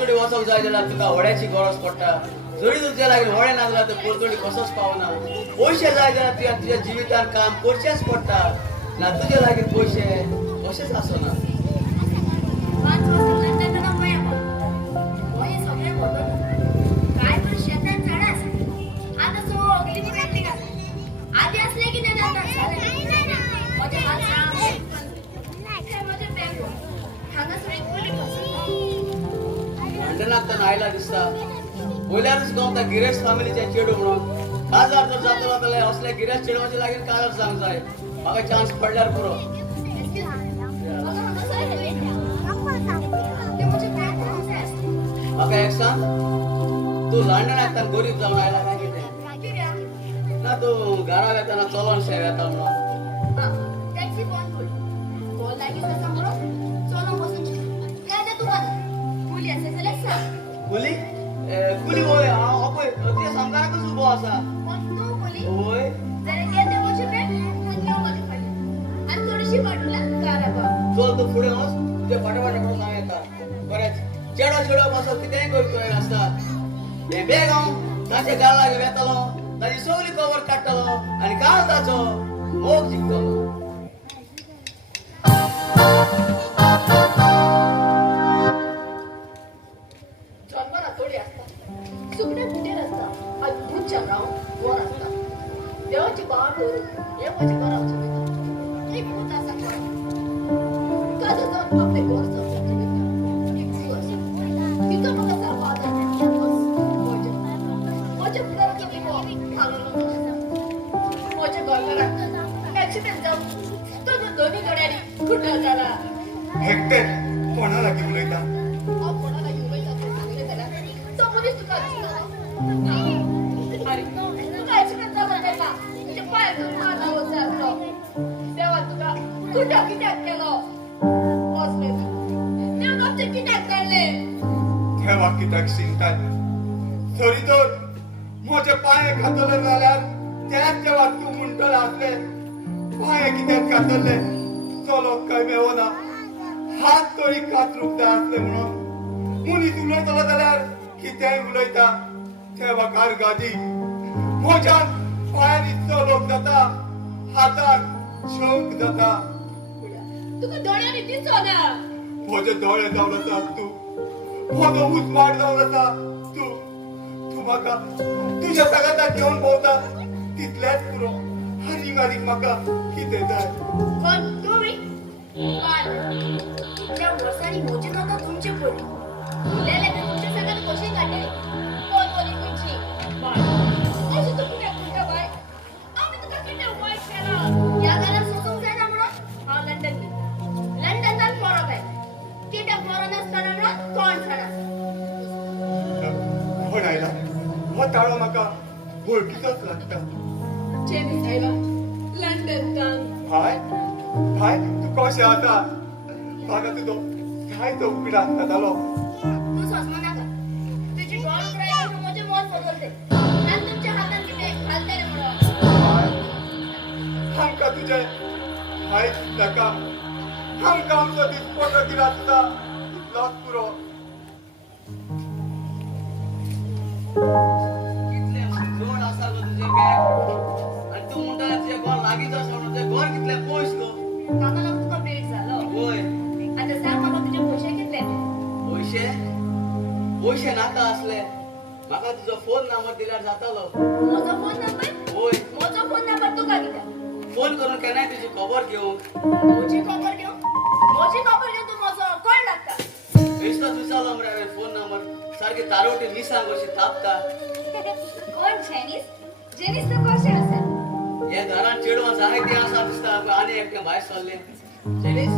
पोरतोडी वचोंक जाय जाल्यार तुका व्हड्याची गरज पडटा. जरी तुज्या लागीं व्हडें ना जाल्यार तर पोरतोडी कसोच पावना. पयशे जाय जाल्यार तुज्या जिवितान काम करचेच पडटा. ना तुज्या लागीं पयशे कशेंच आसना. 5 वर्सां लंडनात रावया पण हे सगळें बदल काय पण शेतान झाडां आसा. आतां सगळी ती बिल्डींग आसा. आदी असले की नाही जाता माझे हात साफ माझे बँक हांगासर एक कुली लंडनाक तर आयला दिसता. वयल्यानच गावता गिरेस्त फॅमिलीचे चेडू म्हणून. काजार जर जातलो जाल्यार असल्या गिरेस्त चेडवाचे लागीं काजार सांग जाय. म्हाका चान्स पडल्यार पुरो. म्हाका एक सांग, तू लंडनाक तर गरीब जावन आयला काय कितें? ना तू घरा येताना चलोन शेव येता म्हणून. टॅक्सी बंद कर. कॉल लागीं जाता म्हणून चलोन बसून काय ते तुका कुली आसा जाल्यार सांग. कुली? कुली होय. हांव पळय तुज्या संसाराकच उबो आसा. पण तू कुली होय. जाल्यार ते वचून रे देव मध्ये खाली आणि थोडीशी वाटूला काराबा. चल तू फुडें वच. तुजे फाटाफाट सांग येता. बरेंच. चेडो पासो कितेंय करतलो आसता. हे बेग हांव ताचे गाला वेतलो, ताची सगळी कवर काडटलो आनी काळ ताचो मोग जिखतलो. जन्माला थोडी असतात. सुकण्या कुठे असतात. अद्भुतच्या नाव वर असतात. देवाची बाळ करून देवाची करावं एक भूत असा कोण कसं जाऊन आपले घर समजून तिथं मग असा वाद माझ्या पुढाला कधी माझ्या घरात ऍक्सिडेंट जाऊन तो दोन्ही गड्यांनी कुठला झाला. हेक्टर कोणाला घेऊन येता? कोणाला घेऊन जातो सांगले त्याला तो मुलीच तुका दिसला. अरे तुका ऍक्सिडेंट झाला नाही का? तुझ्या पायातून मारला होता तेव्हा तुका कुठं कित्याक केलं बसले तेव्हा आमचे कित्याक काढले. ठेवा कित्याक शिंतात. तरी तर माझे पाय खातले जाल्यार त्याच जेव्हा तू म्हणटला असले पाय कित्याक खातले चलो काय मेवना. हात तरी कातरूक जाय असले म्हणून मुनीस उलयतलो जाल्यार कितेंय उलयता. तेव्हा गादी म्हज्यान पायांनी चलोक जाता, हाताक शौक जाता. तुका दोळ्यांनी दिसना. म्हजे दोळे जावन आसा तू. म्हजो उजवाड जावन आसा तू. तू म्हाका तुज्या सगळ्यांना घेवन भोंवता तितलेंच पुरो. आनीक म्हाका कितें जाय? पण तुम्ही त्या वर्षांनी मोजे नका तुमचे पडले उरलेले तर तुमच्या सगळ्यांना कसे काढले. कोण बोली तुमची कशी तू कुठे कुठे बाय आम्ही तुका किती वाईट केला. या घरात सोसून जायला म्हणून हा लंडन लंडनचा फरक आहे. किती फरक नसताना म्हणून कोण झाला. कोण आयला? हो ताळो म्हाका वळखीचोच लागता. जेमी साहेबा लंडन कान हाय हाय तू कशें आसा? म्हाका तुजो कांयच उगड आसता जालो. तू सोचमा नाका. तुझी डॉल फ्राय करून माझे मन बदलते आणि तुमच्या हातात किती घालते रे म्हणून. आमकां तुजें कांयच नाका. आमकां आमचो दिसपटो दिला आसता इतलोच पुरो. कितले जोड आसा गो तुजे बॅग. आनी तू म्हणटा तुजें घर लागींच आसा म्हणून तुजें घर कितलें पयस गो. काका लागून तुका भेट झालो. होय. आता सांग म्हाका तुझे पैसे कितले. पयशे पयशे नाका असले. म्हाका तुजो फोन नंबर दिल्यार जातालो. म्हजो फोन नंबर होय. म्हजो फोन नंबर तुका कित्याक. फोन करून केन्नाय तुजी खबर घेवंक. म्हजी खबर घेवन तू म्हजो कोण लागता. बेश्टो दिसालो मरे फोन नंबर. सारकी तारोटी मिसांग कशी थापता. कोण जेनिस जेनिस तू कशें आसा. हे घरान चेडवां जायतीं आसा दिसता. आनी एकटें भायर सरलें. जेनीस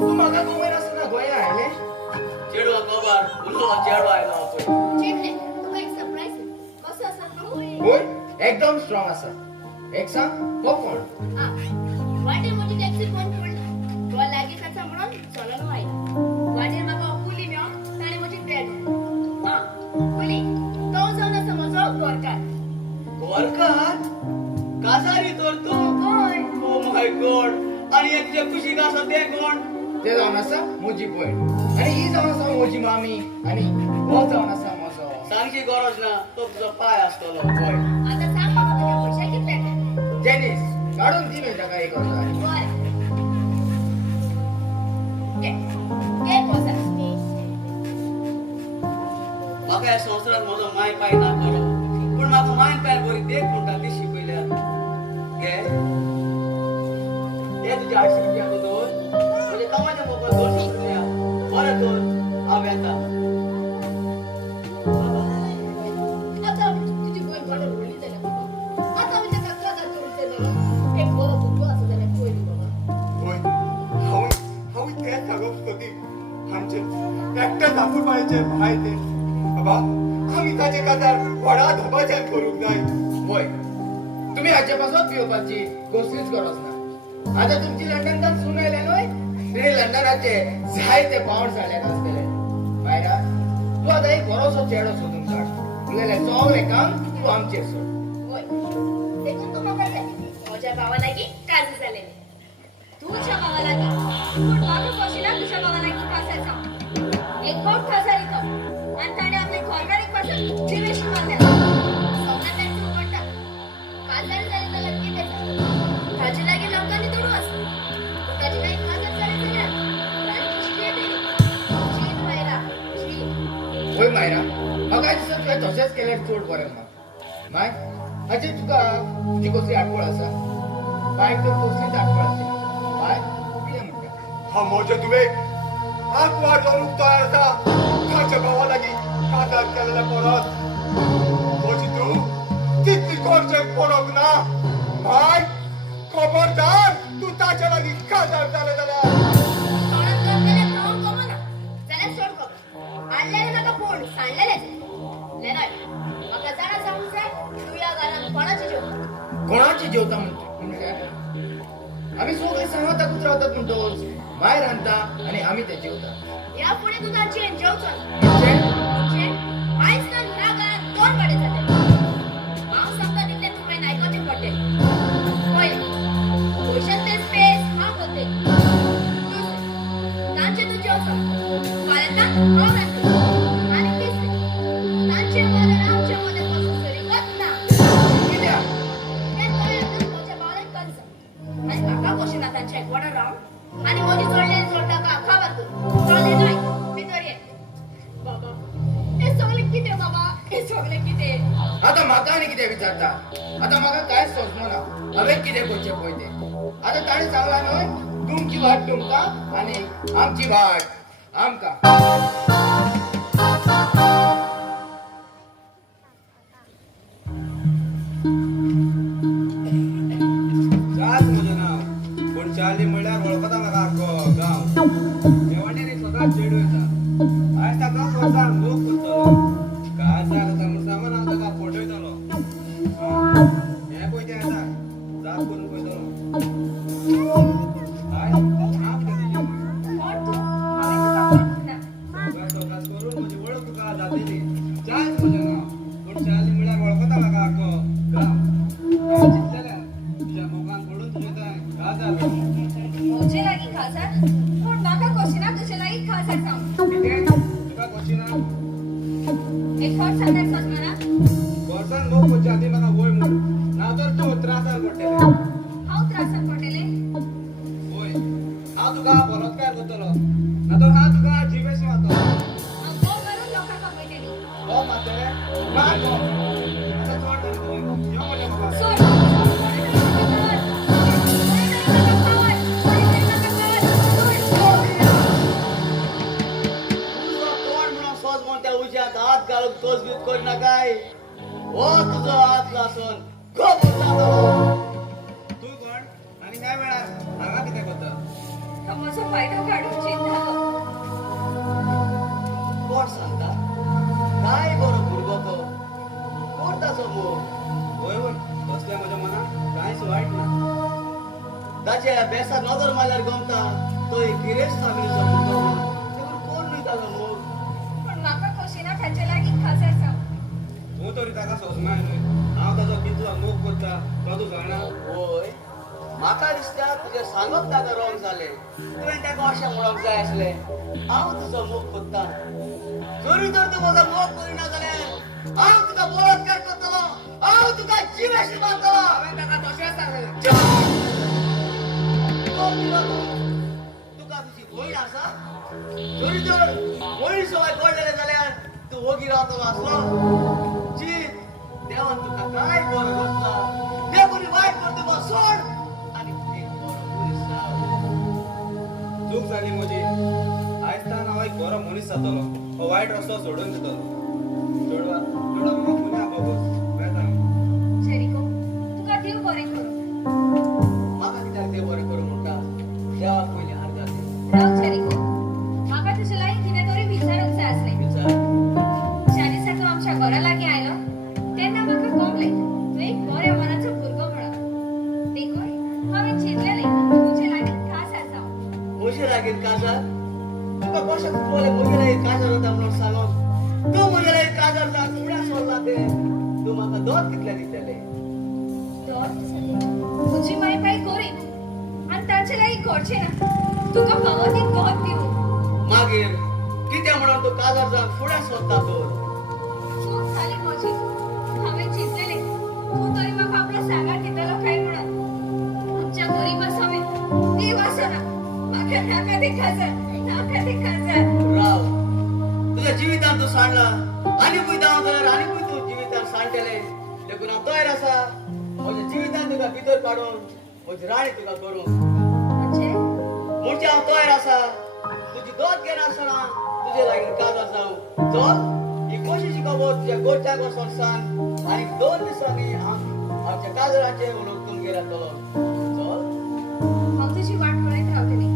तू म्हाका खबर आसतना गोंया आयले. चेडवां गोबार उलो चेडो आयलो पळय. चिमणे तुका एक सरप्राईज कसो आसा तू. होय एकदम स्ट्रॉंग आसा. एक सांग हो कोण? वाटेर म्हजी टॅक्सी बंद पडली. तो लागीं आसा म्हणून चलोन आयला. वाटेर म्हाका कुली मेळ्ळो ताणें म्हजी बॅग कुली तो जावन आसा म्हजो गोरकार. गोरकार काजारी तर तू. होय ओ माय गॉड. आणि एक जे कुशीक आसा ते कोण? ते जावन आसा म्हजी भयण आनी ही जावन आसा म्हजी मामी आनी हो जावन आसा म्हजो सांगची गरज ना तो तुजो पाय आसतलो भयण. आता सांग म्हाका तुज्या पैशाक कितले जेनिस काडून दी न्हय ताका एक हजार. बरें घे पोसा म्हाका ह्या संवसारांत म्हजो माय पाय ना करो पूण म्हाका माय पाय बरी देख म्हणटा ती शिकयल्या घे हे तुजी 800 रुपया तूं दोन म्हणजे कामाच्या मोबायल 200 रुपया बरें दोन हांव येता आता तुझी भयण बरें व्हडली जाल्या बाबा आता हांव ताका 1000 रुपया जालो एक बरो भुरगो आसा जाल्यार पळय बाबा होय हांव तेच सांगप सोदी हांचे एकटे धापूर बायचे भाय ते बाबा आमी ताचे खातीर व्हडा धबाच्यान करूंक जाय. होय तुम्ही हाचे पासून पिवपाची कसलीच गरज ना. आता तुमची लंडनच्यान सून आयल्या न्हय तिणे लंडनाचे जायते पावंड जाल्यात आसतले. मायरा तूं आतां एक बरोसो चेडो सोदून काड तुगेले सगळे काम तूं आमचेर सोड. होय देखून तू म्हाका जाय म्हज्या भावा लागीं काजी जालेले तुझ्या भावा लागीं पूण म्हाका कशी ना तुझ्या भावा लागीं कासार जावं एक बोट कासार इकप आनी ताणें आपले कॉर्नरीक पासून जिवेशी मारल्या सगळ्यांत तांचे उगडटा काजार जालें जाल्यार कितें जालें ताजे लागीं लोकांनी दडू आसता ताजे लागीं काजार जालें जाल्यार राणी कशी येतली शीत मायरा शी होय मायरा म्हाका दिसता तुवें तशेंच केल्यार चड बरें म्हाका. माय हाची तुका तुजी कसली आठवण आसा बायक तर कसलीच आठवण आसली बाय कितें म्हणटा. हा म्हजे तुवें आंकवार जावंक तयार आसा ताच्या भावा लागीं काजार केलेल्या परस म्हजी तूं तितली कोणचें पडोंक ना. माय खबरदार तूं ताच्या लागीं काजार जालें जाल्यार तोंडात कर जाल्यार तोंड कमना जाल्यार सोड कमना हाडलेले म्हाका फोन सांडलेलेच लेनाय म्हाका जाणा सांगूंक जाय तूं ह्या घरांत कोणाची जेवता कोणाची जेवता म्हणजे आम्ही सगळे सांगाताकूच रावतात म्हणटोच माय रांदता आनी आमी ते जेवता. ह्या फुडें तूं तांची जेवचो म्हणजे म्हणजे आयज ना ह्या घरांत दोन गाडे जाले हांव सांगता तितलें तुवें आयकोचें पडटलें. पयलें पयशांत तें स्पेस हांव करतलें दुसरें तांचे तूं जेवचो फाल्यांतान हांव रांदतलें आनी तिसरें तांचे मदें आमचे मदें पासून सरिकत ना कित्याक हें कळ्ळें म्हज्या भावाक कळसा आनी म्हाका कशें ना तांचे एकवटान रावन आनी म्हजी जोडलेली जोडटाका खावार करून चले न्हय भितर ये बाबा हें सगलें कितें बाबा हें सगलें कितें आता म्हाका आनी कितें विचारता आता म्हाका कांयच सोचमना हांवें कितें करचें पळय तें. आता ताणें सांगलां न्हय तुमची वाट तुमकां आनी आमची वाट आमकां. चाच म्हजें नांव पूण चार्ली म्हणल्यार वळखता म्हाका आख्खो गांव. जेवणेरी सदांच चेडू येता आयज ताका वर्सां लोक करतलो काजार आसा म्हूण सांगून हांव ताका फटयतलो. हें पळय तें येता जाप करून पळयतलो आयज हांव कितें कोण तूं हांवें तुका वळखना सवकास करून म्हजी वळख तुका जातली. चाच म्हजें नांव पूण चार्ली म्हणल्यार वळखता म्हाका आख्खो गांव. हांवें चिंतलेलें तुज्या मोगान पडून तुजें थंय काजार म्हजे लागीं खाजार पूण म्हाका कशें ना तुजे लागीं खाजार जावं कितें तुका कशी ना एक फावट सांगल्यार सोचना वर्सान लोक म्हजे आदी म्हाका वय म्हूण ना तर तूं त्रासार पडटलें. हांव त्रासाक पडलेलें होय हांव तुका बलात्कार करतलो ना तर हांव तुका जिवेशी मारतलो. हांव गोव करून लोकांक आपयलेली हो मारतले मार गो आतां चड जालें तुवें यो म्हज्या मोगान. सोड तुजो तोंड म्हणून सोज म्हूण त्या उज्यात हात घालून तोजबीज करना काय हो तुजो हात लासून खूब जालो. तूं कोण आनी ह्या वेळार हांगा कितें करता. तो म्हजो फायदो काडून चिंतलो कोण सांगता काय बरो भुरगो तो कोण ताचो मोग होय होय तसलें म्हज्या मनाक कांयच वायट ना. ताचे बेसा नजर मारल्यार गमता तो एक गिरेस्त फॅमिलीचो भुरगो देखून कोण न्हय ताचो मोग. पूण म्हाका कशें ना ताचे लागीं खाजार जावं तूं तरी ताका सोसमाय न्हय हांव ताचो कितलो मोग करता तो तूं जाणा. होय म्हाका दिसता तुजें सांगप ताका रॉंग जालें तुवें ताका अशें म्हणूंक जाय आसले हांव तुजो मोग कोत्ता जरी तर तूं म्हजो मोग करिना जाल्यार हांव तुका बलात्कार करतलो हांव तुका जिवेशी मारतलो हांवें ताका तशेंच सांगलें. तुका तुजी भयण आसा जरी तर भयण सवाय पडलेले जाल्यार तूं वोगी रावतलो आसलो चित देवान तुका काय बरो रचला देवनी वायट करतलो सोड आनी एक बरो मनीस जाव चूक जाली म्हजी आयजतान हांव एक बरो मनीस जातलो हो वायट रस्तो सोडून दितलो चोडवा चोडवा म्हाका पुण्या बाबूस मेळटा शेरिको तुका देव बरें करूं. म्हाका कित्याक देव बरें करूं म्हणटा देवाक पयलीं हार जाता राव शेरिको म्हाका तुजे लागीं कितें तरी विचारूंक जाय आसलें. विचार ज्या दिसा तूं आमच्या घरा लागीं आयलो तेन्ना म्हाका कळ्ळें तूं एक बऱ्या मनाचो भुरगो म्हणून देखून हांवें चिंतलेलें तुजे लागीं खास आसा. म्हजे लागीं काजार तुका कशें बोले म्हजे लागीं काजार जाता म्हणून सांगप तूं म्हजे लागीं काजार जावन फुड्या सोडला ते तूं म्हाका दोन कितले दितले तुजी माय बाई गरीब आनी तांचे लागीं घडचें ना तुका फावो ती दोन दिवं. मागीर कितें म्हणून तूं काजार जावन फुड्या सोदता तर चूक जाली म्हजी. हांवें चिंतलेलें तूं तरी म्हाका आपलो सांगार दितलो काय म्हणून. आमच्या गरीबा समेत देव आसना म्हाका नाका ते खाजार राव तुज्या जिवितान तूं सांडला आनी पळय जावं जाल्यार आनी पळय तूं जिवितान सांडटले देखून हांव तयार आसा म्हज्या जिवितान तुका भितर काडून म्हजी राणी तुका करूं म्हणजे हांव तयार आसा तुजी दोत घेनासतना तुजे लागीं काजार जावं चल ही कशीची खबर तुज्या गोठ्याक वचोन सांग आनी 2 दिसांनी आमच्या काजराचेर उलोवंक तुमगेर येतलो चल हांव तुजी वाट पळयत रावतलें.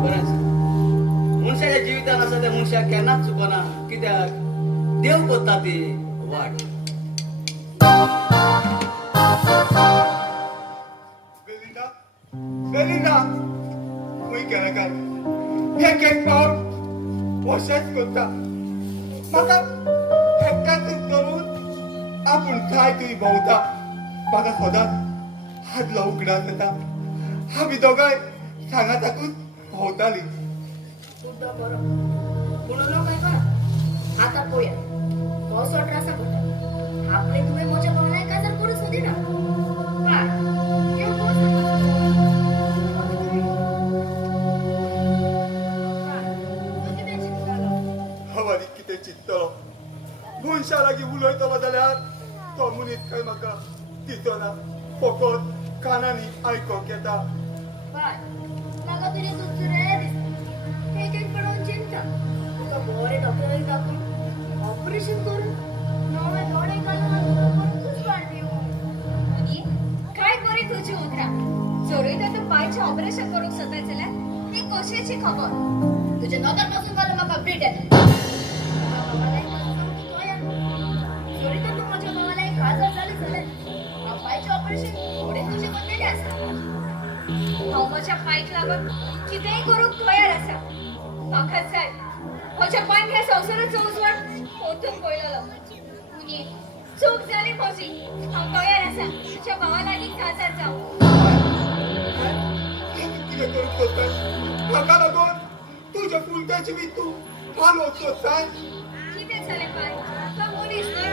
बरेंच मनशाच्या जिवितान आसा त्या मनशाक केन्नाच चुकोना कित्याक देव कोत्ता ती वाट बेलिंदा बेलिंदा खंय गेलें काय एक पावट अशेंच करता म्हाका हेक्काच करून आपूण काय तरी भोंवता म्हाका सदांच हादलो उगडास येता आमी दोगांय सांगाताकूच भोंवतालीं तुझा बरो पूण लोक ऐका आता पळया कसो त्रासा पडटा आपले तुवें म्हज्या बाळाक काजार करूं सोदिना बाळ देव हवाली कितें चिंततलो मनशा लागीं उलयतलो जाल्यार तो मनीस खंय म्हाका दिसना फकत कानांनी आयकोंक येता म्हाका तरी तुमचो रे दिसता एक एक पडून चिंता तुका बरें डॉक्टराक दाखोवन ऑपरेशन करून नवे दोळे घालून परतूच वाडली आनी काय बरी तुजी उतरां जरूय तर तूं पांयचें ऑपरेशन करूंक सोदता जाल्यार ती कशेची खबर तुजे नगर पासून जाल्यार म्हाका ब्रीड येता जरी तर तूं म्हज्या भावाला एक आजार जाली जाल्यार हांव पांयचें ऑपरेशन फुडें तुजें करलेलें आसा हांव म्हज्या पांयक लागून कितेंय करूंक तयार आसा म्हाका जाय म्हज्या पांयक ह्या संवसाराचो उजवाड ओतून पळयलो मुनी चूक जाली म्हजी हांव तयार आसा तुज्या भावा लागीं काजार जावं कितें करूंक सोदताय म्हाका लागून तुज्या फुलट्या जिवीत तूं घालोवंक सोदताय कितें जालें पांय तो मनीस न्हय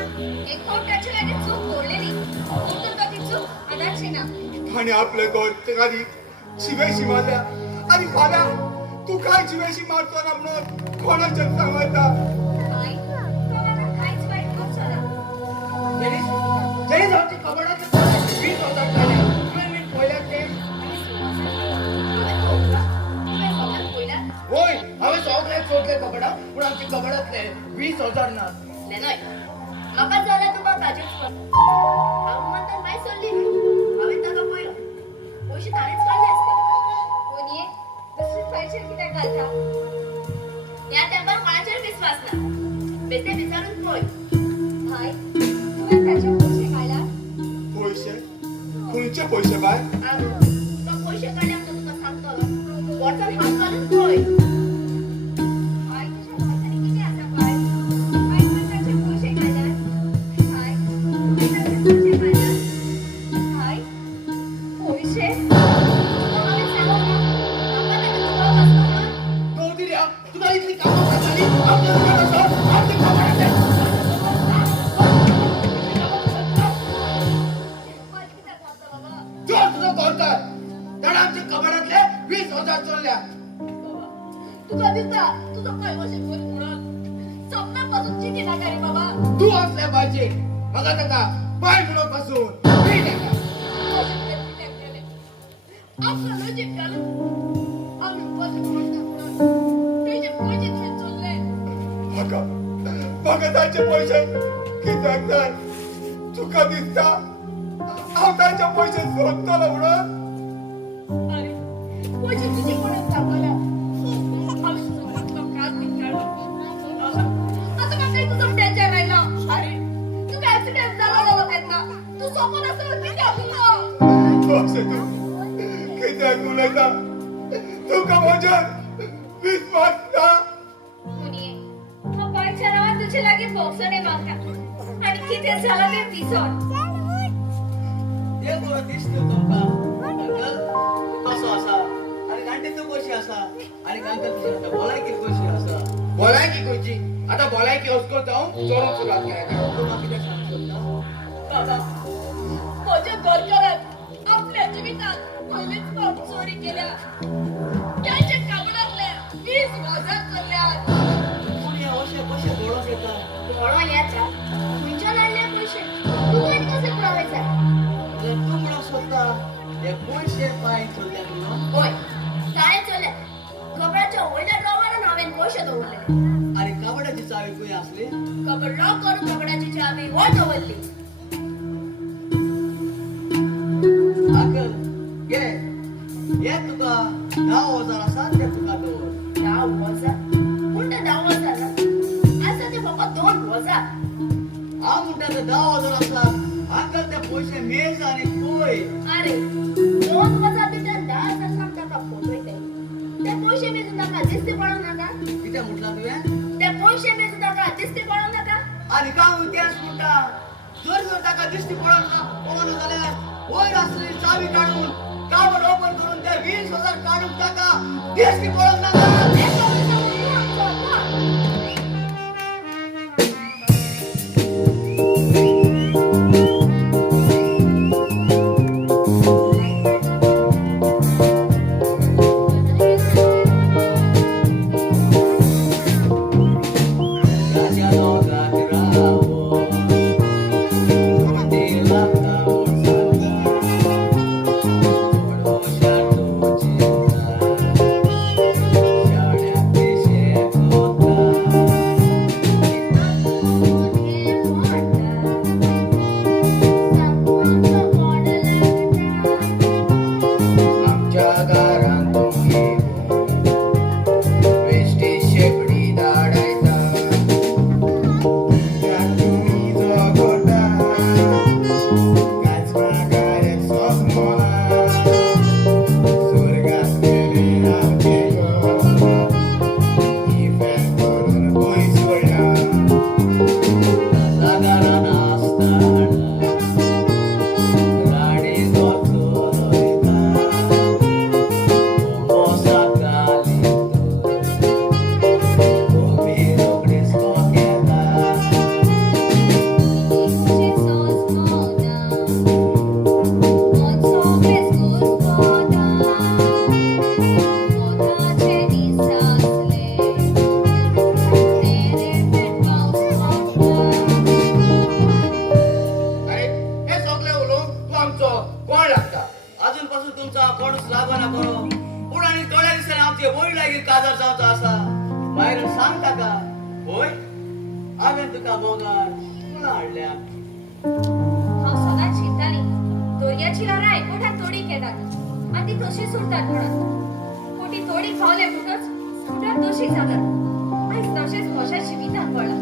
एक फावट ताचे लागीं चूक घडलेली पूण तो ती चूक आदारची ना आणि आपले घरच्यांनी शिवेशी मारल्या आणि फाल्यां तू काय शिवेशी मारतो ना म्हणून कोणाच्या सांगता पांय तो म्हाका कांयच वायट करचो ना जरी जावची कबडाचे 20,000 जाले तुवें मी पळयल्यात ते होय हांवें सगळे सोडले कबडा पूण आमची कबडातले 20,000 ना लेनोय म्हाका जाल्यार तुका ताजेच कर हांव मात्र बाय सोडली न्हू हांवें ताका पळयलो पयशे ताणेच काडले आसतले कोणी दुसरे पैसे कित्याक घालता ह्या तेंपार कोणाचेर विश्वास ना बेश्टे विचारून पळय भाय तुवें ताचे पयशे काडल्यात पैसे खंयचे पैसे बाय तो पयशे काडल्यार तो तुका सांगतलो वॉटन हात घालून पळय भाय तुज्या भावाच्यानी कितें आसा भाय भाय तुवें ताचे पयशे काडल्यात भाय तुवें ताचे पयशे काडल्यात भाय पयशे हांवें सांगूंक ना म्हाका माझी किती खाता बाबा तुझं कोणतं त्याला आमच्या कबाडातले 20,000 चोरल्या. बाबा तुका दिसता तुझं काय वशील कोणी म्हणून स्वप्नापासून चिठी टाका रे बाबा तू असल्या पाहिजे मग आता का पाय म्हणून बसून आपलं नजीब झालं आम्ही उपाशी म्हणतात त्याचे पैसे थंड चालले भगताचे पैसे किती असतात चुका दिसता आवताचे पैसे शोधताला म्हणून अरे पैसे तुझे कोणाच दाखवल्या आम्ही तुझं म्हटलं काल निघालो आता मग काही तुझं टेन्शन राहिलं अरे तू काय ऍक्सिडेंट झाला त्यांना तू सोबत असं किती आपलं पैसे तू किती बोलायचा तू का माझ्या विश्वास ना मुनी मग पायच्या नावात तुझे लागे बॉक्सने मागता आणि किती झाला ते पिसॉन ते गोड दिसतो तुमका अंकल कसो असा आणि घंटे तू कशी असा आणि अंकल तुझ्या बोलाय की कशी असा बोलाय की कोणची आता बोलाय की उसको जाऊन चोरून सुरुवात करायला. तू मला किती सांगू शकता बाबा माझ्या घरकरात आपल्या जीवितात पहिलीच पाऊल चोरी केल्या त्याच्या कापडातल्या 20 वजा चालल्या कोणी अवश्य कसे गोळस येतात म्हणून याचा तुमच्या लागल्या पैसे तू आणि कसे पुरावायचा जर तू म्हणा स्वतः ते पैसे पाय चोरल्या म्हणून होय काय चोरल्या कपड्याच्या ओल्या ड्रॉवरला नावेन पैसे दवरले आणि कावड्याची चावी कोणी असली कपड लॉक करून कपड्याची चावी वर दवरली अंकल घे ये तुका 10,000 असा ते तुका दोन डाव वजा कुठं डाव वजा ना असं ते बाबा 2 वजा हा म्हणता तर 10,000 असा अंकल ते पैसे मेज आणि पोय अरे 2 वजा तिथं 10,000 टाका फोटो येते ते पैसे मी सुद्धा का दिसते पडू नका किती म्हटला तुझ्या ते पैसे मी सुद्धा का दिसते पडू नका आणि का इतिहास म्हणता जोर जोर टाका दिसती पडून ओळख झाल्या वर असलेली चावी काढून कावड ओपन करून त्या 20,000 काढून टाका दिसती पडून नका एका पैसा म्हणून आमचं अपमान. राजा नवरात राहो देवा कावड सारखा थोडो शाटो चिंता शाळ्यात शेत होता आमच्या दारातून येऊन वेष्टी शेपडी दाडायचा त्यात तुम्ही जगता गाजवागायत स्वप्नाला स्वर्गात गेले आमचे घर ही फॅन करून होय सोडला जागारा नास्ताना राणी गोचो रोयता मोसा काली कोबी रोकडेच कोकेता अरे हे सगळे उलोवंक तू आमचो कोण लागता अजूनपासून तुमचा कोणूच लागना करो पूण आनी थोड्या दिसांनी आमचे वय लागीर काजार जावचो आसा बायर सांगता का होय हांवें तुका मोगार पुन्हा हाडल्या हांव सदांच चिंताली दोरयाची लारां एकवटात तोडीक येतात आनी ती तशीच उरतात म्हणून पोटी तोडीक खावले म्हणटच सुटात तशीच जातात आयज तशेंच म्हज्या जिवितांत पडला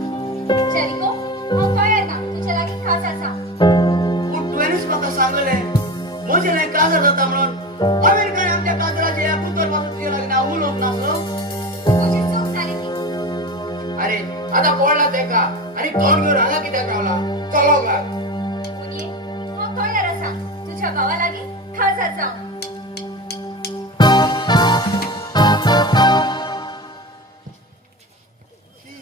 चॅरिको हांव कळ्ळें ना तुजे लागीं खास आसा पूण तुवेंच म्हाका सांगलें म्हजें न्हय काजार जाता म्हणून अमेरिकेन आमच्या काजराचे ह्या पुतर पासून तुजे लागीं हांव उलोवंक नासलो म्हजी चूक जाली ती अरे आता पडला तेका आणि तोंड घेऊन हांगा कित्याक रावला चलो घाल मुनिये हांव कळ्ळें आसा तुज्या भावा लागीं खास आसा शी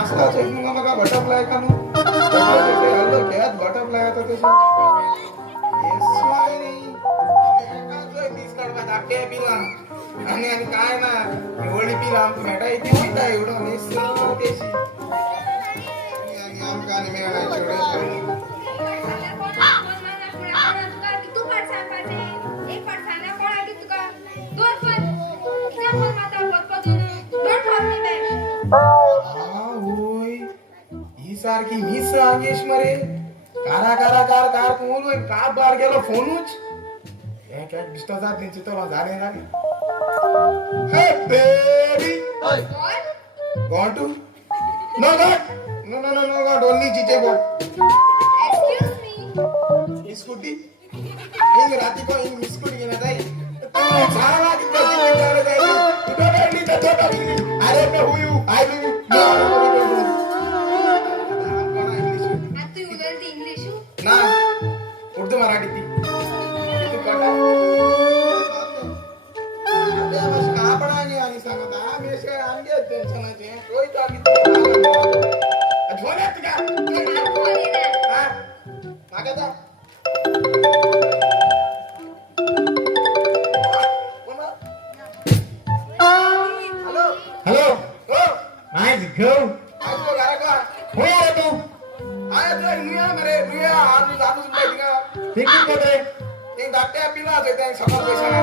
आसपास म्हाका बटरफ्लाय का न्हू हल्लो खेळत बटरफ्लाय येता तशें दीस काडपाक धाकटे पिलां आनी आनी काय ना व्हडली पिलां मेळटा ती वयता एवढो तेशी आनी आमकां आनी मेळना ही सारखी मिस आगेश मरे कारा कारा कार कार कोण वय का बार गेलो फोनूच एक एक दिसता जा तेंची तो जाले जाले हे baby want to no god no god only chiche boy scooty इंग राती को इंग स्कूटी घेना जाई सारा दिन करे जाई तू तो नहीं तो अरे मैं हूं यू आई डू ना उर्दू मराठी ती तू कटा अबे बस कापडाने आणि सांगता मेशे आमगे टेन्शनाचे कोई तो आगी झोल्यात का हा मागे जा हॅलो हॅलो हो आज घेऊ आज तो घरा का होय रे तू आय तो नुया मरे नुया आलू आलू सुद्धा दिगा फिकिर कर रे एक धाकट्या पिला होते त्या सकाळ पैसा नाही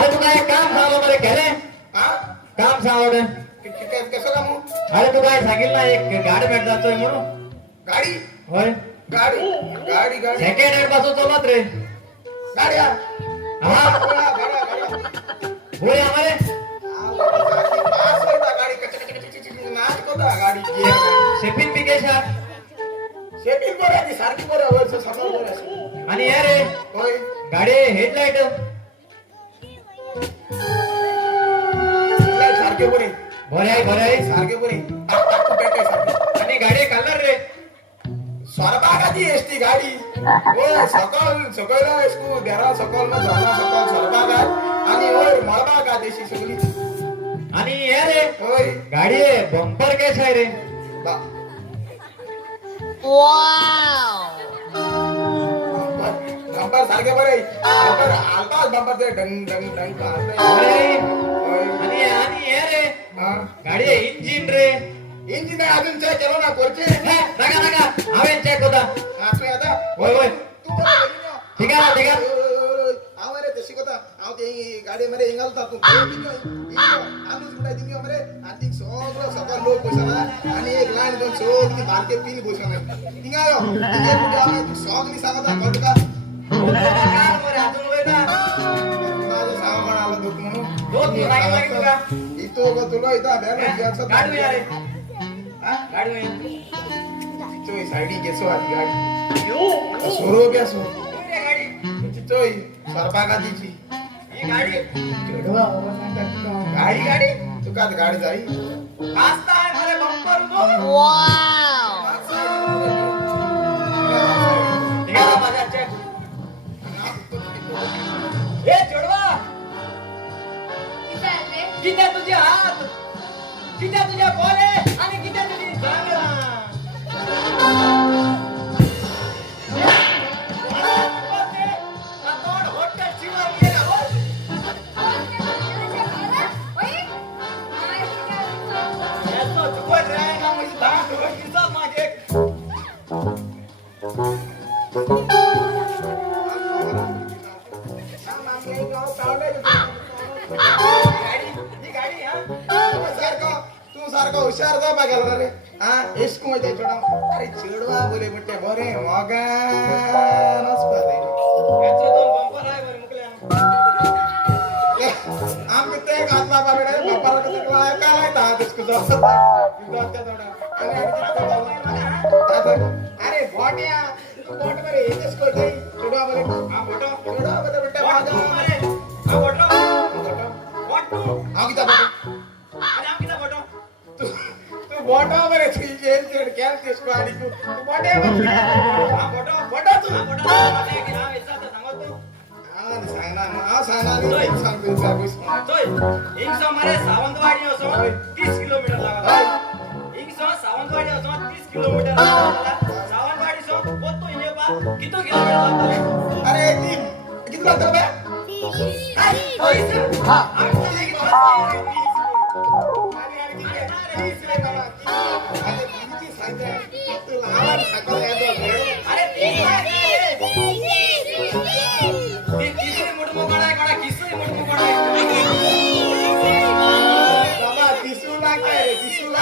अरे तू काय काम सांगलो मरे केले हा काम सांगलो कसं कामू अरे तू काय सांगितलं ना एक गाडी भेट जातोय म्हणून गाडी होय गाडी गाडी गाडी सेकंड हँड पासून चलत रे गाड्या हा गाड्या होय आम्हाला पास होता गाडी नाच कोता गाडी शेपिन पिकेशा शेपील बरं ती सारखी बरं वर्ष सकाळ बरं आणि हे रे होय गाडी हेडलाइट सारखे बरे बरे आहे सारखे बरे पेटे सारखे आणि गाडी कलर रे स्वरबागाची एसटी गाडी होय सकाळ एसकू देरा सकाळ न जाना सकाळ स्वरबागात आणि होय मळबागा देशी सगळी आणि हे रे होय गाडी बंपर केस आहे रे बा बंपर सारखे बरे बंपर आलताच बंपर ते डंग डंग डंग होय. होय आणि हे रे हा गाडी इंजिन रे इंजिन अजून चेक केलो ना कोरचे नका हवेन चेक होता आपले आता होय होय तू बरं बघितलं? ठीक आहे हांव रे तशी कोता हांव ते गाडी मरे हिंगालता तू आलूच म्हणटा दिनी मरे आनी सगळो सकल लोक बसना आनी एक लायन दोन सगळी बारके पिन बसना हिंगायो हिंगे कुठे आमी तू सगळी सांगता कोणका अजून होय ना माझं सांग कोण आलं दुख म्हणून दोन दिवस नाही मागितलं का? इतो गो तुला इथं बॅलन्स घ्यायचं गाडी रे हा गाडी होय चिचोय सायडी घेसो आधी गाडी सोरो बेसो गाडी चिचोय सरबागादीची ही गाडी गाडी तुका गाडी जाई आस्ता आहे मरे बंपर उभो ठीक आहे माझा चेक ए जोडवा किती तुझे हात किती तुझ्या बोले आणि किती तुझी जांघा आपण हॉटेल शिवाय गेला बोल याचं चुकत रे ना म्हणजे दाट दिसत माझे गाडी ही गाडी हा तू सारखा हुशार जा बघायला रे हा एसकू मध्ये छोडा अरे चिडवा बोले बट्टे बरे मगानच पाले याचं दोन बंपर आहे बरं मुकल्या आम किती घातला बाबडे बापाला कसं काय काय ता दिसको जास्त अरे बोट्या तू बोट बरे येतेस को जाई चिडवा बरे हा फोटो चिडवा बरे बट्टे वाट मागा मारे हा फोटो वाट टू आ किता बरे आणि आम किती फोटो तू बोटा बरे छी जेल तेड क्या दिसको आणि तू बोट्या बरे हा फोटो बोटा तू हा फोटो आता की नाव याचं सांगतो तोय इंगसो मारे सावंतवाडी असो 30 किलोमीटर लागला इंगसो सावंतवाडी वचोन 30 किलोमीटर लागता सावंतवाडी सो पोतो येवपा कितो किलोमीटर लागता अरे किती लागतं बे? हा अरे 30 लाख किसरी मुडमो कोणाय कोणा किसरी मुडमो कोणाय बाबा 30 लाख आहे रे 30 लाख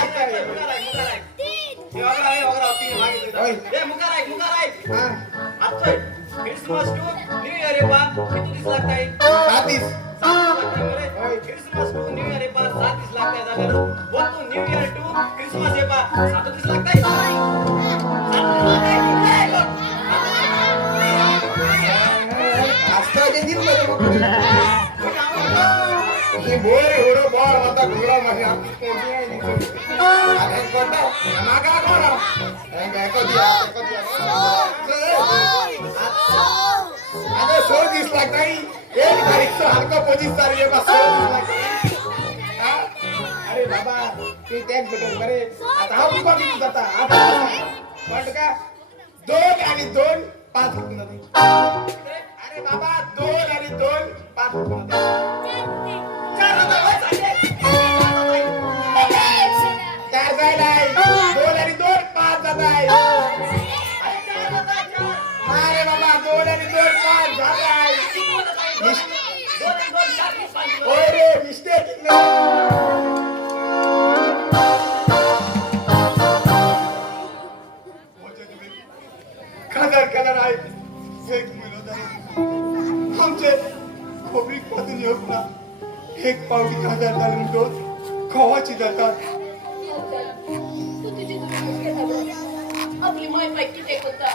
आहे क्रिसमस टू न्यू इयर येपा किती दीस लागताय 30 क्रिसमस टू न्यू इयर येपा 7 दीस लागताय जाल्यार both New Year to Christmas येपा 7 दीस लागताय आजकालचे दिन बरे हे बोर एवढं बोर होता घोडा माझी आपली कोणी आहे अरे कोणता मागा कोणा अरे 100 दिस लागताई एक तारीखचं हलका 25 तारीख आहे 100 दिस लागताई अरे बाबा ते त्याच भेटून बरे आता हा बुका किती जाता आता वाट का 2 आणि 2 5 होतील अरे बाबा 2 आणि 2 5 होतील चार जायलाय 2 आणि 2 5 जात आहे अरे बाबा 2 आणि 2 5 जात आहे होय रे मिस्टेक कलर कलर आहे एक विनोद आहे आमचे खोबी पातून येऊन ना एक पावटी खाजार झाले म्हणतो खवाची जातात तू तुझी आपली माय पाय किती होता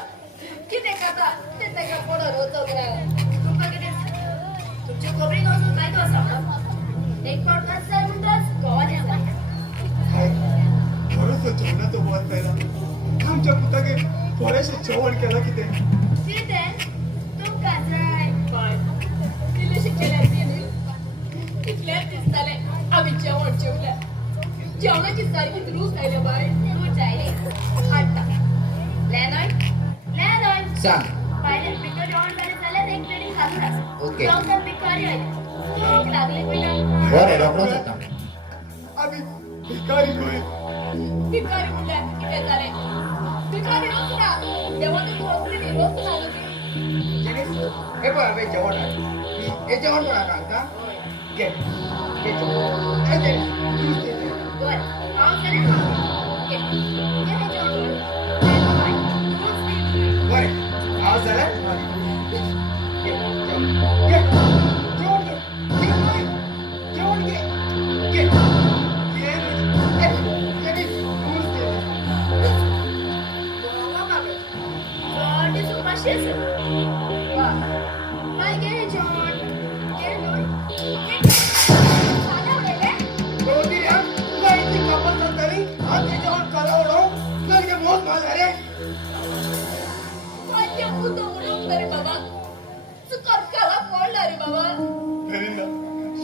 किती खाता ते त्याच्या पोडर होतं बरं तुमका किती तुमची खोबरी नसून काय तो असा एक पाऊट खासदार म्हणतात गोवाने खरंच जेवणाचं बोल पहिला आमच्या पुतागे थोडेसे जेवण केलं की ते तिथे तुमका जाय बाय तिला शिकेला तिने तिथल्या दिसताले आम्ही जेवण जेवल्या जेवणाची सारखी रूच राहिले बाय रूच राहिले आता लॅनॉय सांग पहिले पिकं जेवण करायचं झालं एक प्लेटिंग खातात ओके. नंतर भिकारी आहे भूक लागली पहिला बरं डॉक्टर जाता आम्ही भिकारी होईल भिकारी मुलं किती झाले भिकारी नसता तेव्हा तू भोसरी रोज लागली हे बघ हे जेवण आहे हे जेवण पण आहे का घे घे जेवण. हे घे. बर पाव झाले हे जेवण बरं आवाज झाला घे. जेवण घे. जेवण घे. जेवण घे. घे. घे. हे, हे घे. दूध घे. रोटी या. तुला इतकी कपल तरी आज ते जेवण कलावडो तुला इतके मोज माल अरे तरी ना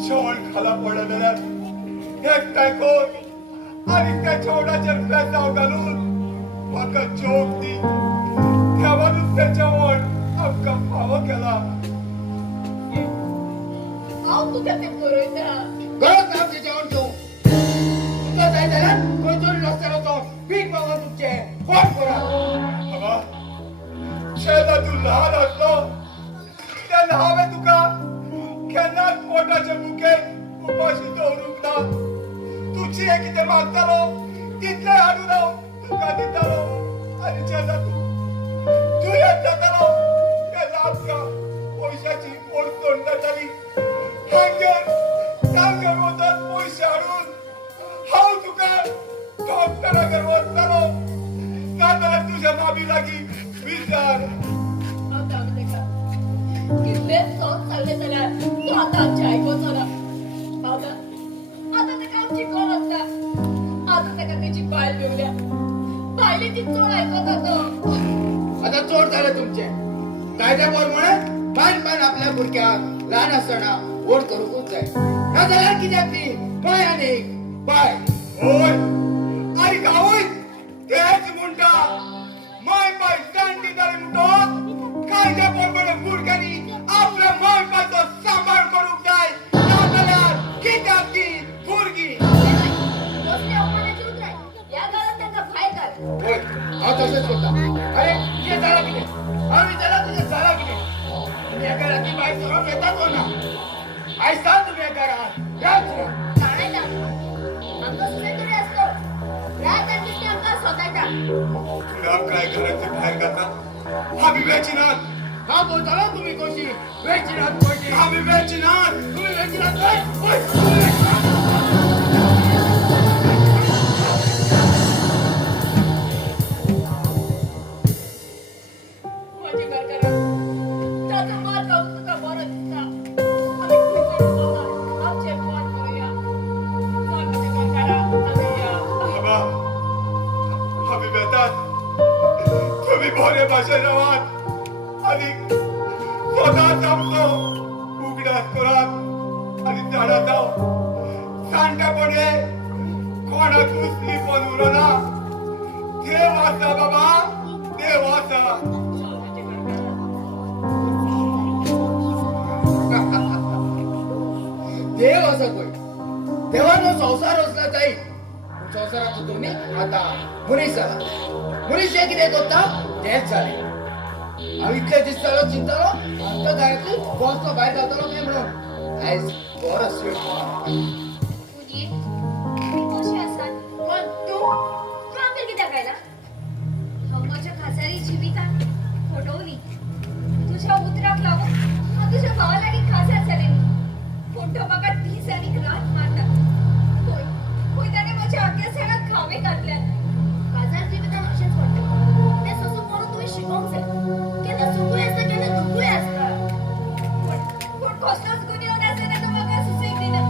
जेवण खाला पडलेल्या एक टायकोन आणि त्या जेवणाच्या रुपयात नाव घालून माका जोक दी त्यावरून ते जेवण आमका फावो केला गरज आमचे जेवण ठेवू तुमचा जाय झाला कोणतरी रस्त्याला तो पीक बाबा तुमचे पोट करा बाबा शेता तू लहान असलो तेन्ना हांवें तुका केन्नाच पोटाचे मुखे उपाशी दवरूंक ना तुजी हे कितें मागतालो तितलें हाडून हांव तुका दितालो आनी जेन्ना तू दुयेंत जातालो तेन्ना आमकां पयशांची अडचण जाताली हांगर वचत पयशे हाडून हांव तुका डॉक्टरागेर वचतालो नाजाल्यार तुज्या मामी लागीं विचार आता चोर झालं तुमचे कायद्यावर म्हणत बाण आपल्या भुरग्याक लहान असताना वोट करूकच जाय ना जाल्यार कित्याक ती पाय आणि पाय होय आणि गावय होय हांव तशेंच करता अरे तुझे जाला कितें हांव विचारला तुझे जाला कितें तुम्ही एका राती भायर सरोन येतात वा ना आयज सांग तुम्ही एका रात याच काय ना आमकां सुद्दां तरी असतो रात आनी दिसते आमकां सोदायता तुला काय घराच्या बाहेर घालता आम्ही वेचिनात हांव बोलतालो तुम्ही कशी वेळची रात पडली आम्ही वेचिनात तुम्ही वेळची रात होय तुम्ही वेळची रात माझे घरकारा ताजो मार खाऊन तुका बरो दिसता आमी खंयसर वचोन आमचें पोट करुया माझे घरकारा आमी या बाबा आम्ही वेतात तुम्ही बरे भाशेन रावात आणि स्वतःच आमचो उगडास करात आणि झाडात जाव सांडपणे कोणाक उसली पण उरना देव आसा बाबा देव आसा माझे घरकारा देव असं कोण देवानो संसार असला जाईल पण संसाराचो तुम्ही आता मनीस जाला मनीस जे कितें करता तेच जालें हांव इतले दीस जालो चिंतलो आमच्या घरांतून बसलो भायर जातालो कितें म्हणून आयज बरो मुली तुम्ही कशी आसात पण तू आमकां कित्याक आयला हांव म्हज्या खासारी जिवितांत फटवली तुझ्या उतराक लागून हांव तुझ्या भावा लागीं खासार जालें पूण तो म्हाका दीस आनी रात मारता होय होय ताणें म्हज्या आख्या सणाक खावे घातल्यात खासार जिवितांत अशेंच घडटा तें सोंसूंक म्हणून तुवें शिकोवंक जाय केन्ना सुखूय आसता केन्ना दुखूय आसता पूण कसलोच गुन्यांव नासतना तो म्हाका सुसेग दिना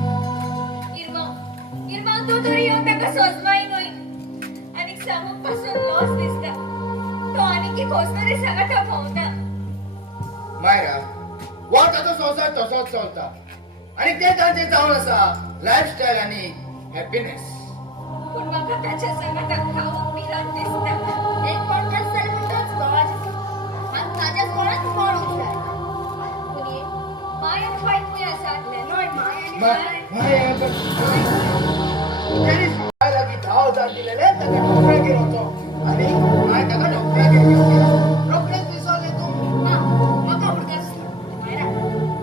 इरमां तूं तरी येवन ताका सोजमाय न्हय आनीक सामूक पासून लॉस दिसता तो आनीक खंयच तरी सांगाता भोंवता मायरा हो ताचो संसार तसोच चलता आनी ते तांचें जावन आसा लायफस्टायल आनी हॅपीनेस पूण म्हाका ताच्या सांगाता खावूंक पिरांत दिसता एक पॉडकास्ट जालें पूण तोच घोवाचो आनी ताज्याच कोणाक पळोवंक जाय मुली माय आनी बाय खूंय आसातले न्हय माय आनी बाय लागीं 10,000 दिलेले ताका डॉक्टरागेर वचो आनी माय ताका डॉक्टरागेर घेवन गेलो रोखडेच विसरले तूं ना म्हाका उडकास मायरा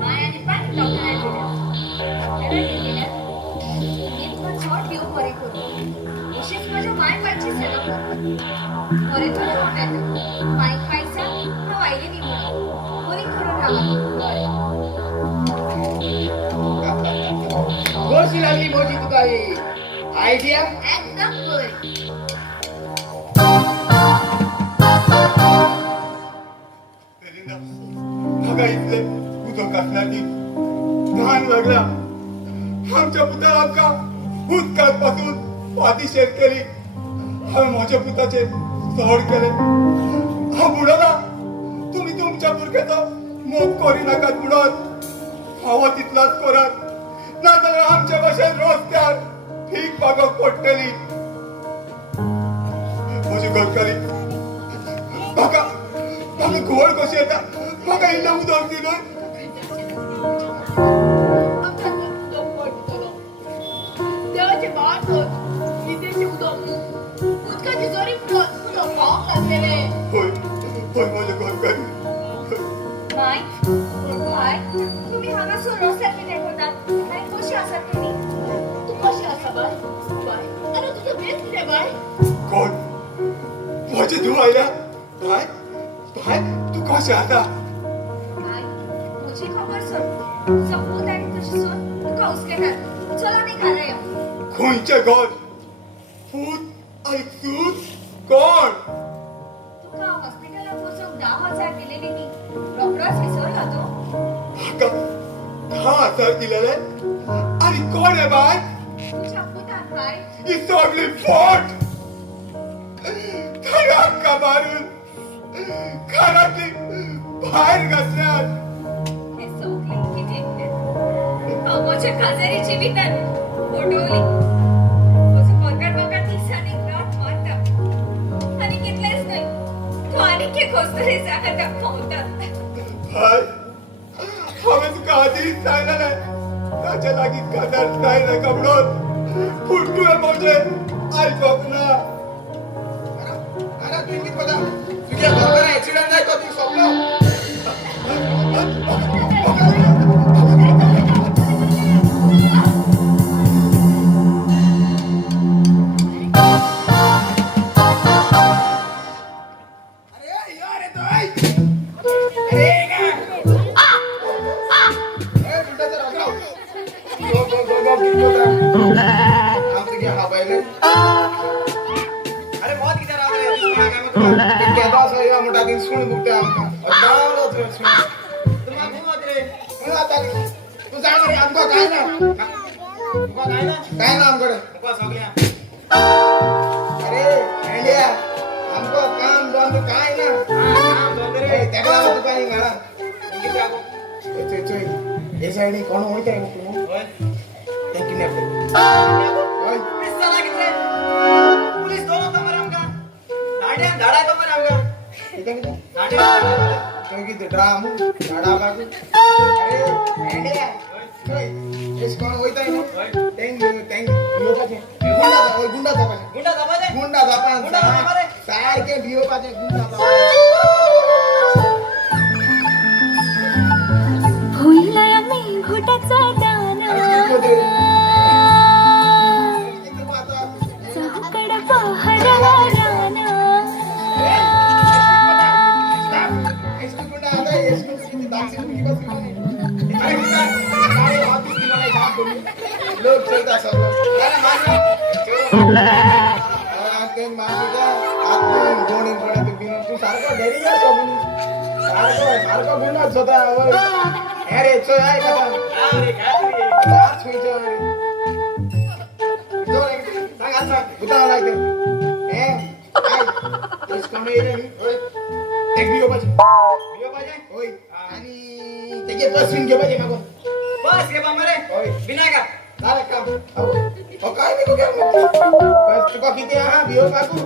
माय आनी बाय डॉक्टराक गेल्या एक पण चड देव बरें करूं अशीच म्हज्या माय बायची सेवा करता बरें थोडें वागता मायक बायक सांग हांव आयलें न्ही म्हणून बरी करून रावा कशी लागली मोजी तुका ही आयडिया एकदम बरी तेलिंदा म्हाका इतले उदक आसल्याची धान लागला आमच्या पुतान आमकां उदकात पासून पातीशेर केली हांवें म्हज्या पुताचे सोड केले हांव बुडना तुमी तुमच्या भुरग्याचो मोग करिनाकात म्हणून फावो तितलोच करात नाजाल्यार आमच्या भाशेन रस्त्यार भीक मागोवंक पडटली म्हजी घरकाली म्हाका म्हाका घुवळ कशी येता म्हाका इल्लें उदक दी न्हय आमकां उदक पडटलो देवाचे भाट विदेशी उदक उदकाची जोरी उदक पावंक लागलेले होय होय म्हजे घरकाली बाय बाय तुम्ही हांगासर रस्त्यार कितें करतात बाय कशी आसात तुमी तूं कशी आसा बाय बाय आरे तुजो बेस कितें बाय कोण म्हजी धूव आयल्या भाय भाय तूं कशें आसा बाय म्हजी खबर सोड सपूत आनी तुजी सोन तुका हुस्केतात चल आमी घरा या खंयचें घर पूत आनी सूत कोण तुका हॉस्पिटलात वचूंक 10,000 दिलेली न्ही रोखडोच विसरलो तो म्हाका 10,000 दिलेले आनी कोण हे बाय तुज्या पुताक बाय ही सगळी फोट ताणें आमकां मारून घरांतली भायर घातल्यात हे सगळें कितें हांव म्हज्या काजारी जिवितान फटवली म्हजो पगार म्हाका दिसांनी रात मारता आनी कितलेंच न्हय तो आनीक एक कसतरी जागा भोंवता भाय हांवें तुका आदींच सांगलेलें ताच्या लागीं काजार जाय नाका म्हणून पूण तुवें म्हजें आयकोंक ना पिंकीत बघा तुझ्या बरोबर ऍक्सिडेंट जायचा तू स्वप्न अरे बहुत किती राव रे तुम्हाला घुमवत रे काय ना उपास हो गया काम बंद रे किती आगो कोण होय होय पुलिस चला किती रे पुलिस दोनों तो मरे हमका धाड़ा तो मरे हमका गुंडा दबा दे सारखे भिओ पाचे गुंडा होईल मी घोटाचा दाना चौकड पहरवा राना लोक चलता सब तू सारखं घरी या सोबून सारखं गुन्हाच होता अरे चो आहे का अरे काय रे आज होईचो अरे जो सांग आज बुता लागते हे काय इस कमे रे एक बियो पाहिजे होय आणि त्याचे बस घे पाहिजे मागून बस के मरे होय बिना का झालं काम हो काय नाही तुझ्या बस तुका किती हा बियो काकू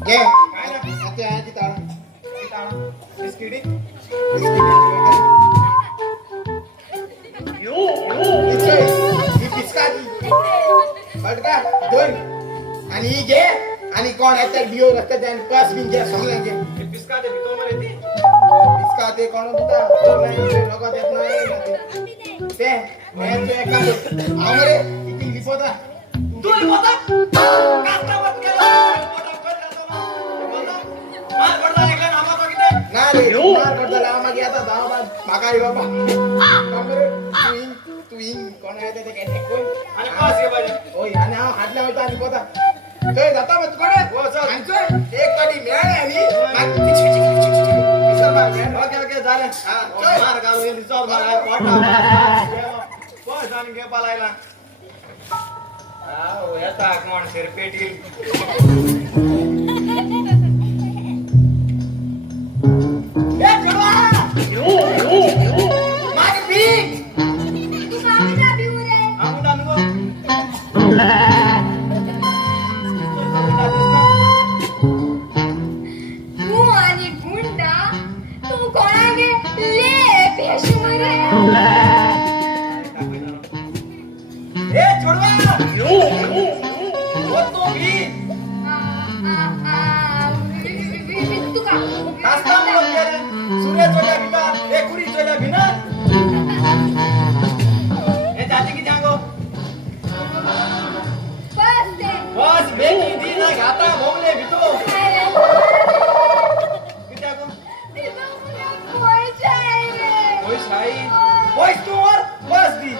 घे काय ना आता आहे ती ताळा बिस्किटी आणि ही घे आणि कोण आहे त्या बिओ रस्त्यात आणि पास बिन घ्या समजा घे बिस्का दे तो मरे ती इसका ते कोण होता लोक देत नाही ते मैंने एक काम आमरे इथे लिपोता तू लिपोता कास्ता मत केला मोठा कर जातो ना मार पडला एकला नामा तो किती ना रे मार पडला आम्हा गया था दावा बाकाई बाबा आमरे तू इन कोण आहे ते काय कोण आणि पास के बाजी ओय आणि हाडला होता आणि पोता ते जाता मत कोण हो चल आमचं एक कडी मिळाली आणि ओके झालं हा, मार गाव येईल चल मार वाटा बस आणि घे पालायला हो येता कोण शेर पेटील ए चलवा मार पी तू कामी ना भिऊ रे आमुदा नको तू आणि गुंडा तू कोणागे ले पेशमरे ए छोडवा वो तो भी तू का कास्ता बोल के रे सूर्य चोल्या बिना ए कुरी चोल्या बिना ए चाची की जांगो बस ते बस बेकी दी ना घाता भोगले बितो कित्या को कोई जाय रे कोई छाई कोई तू और बस दी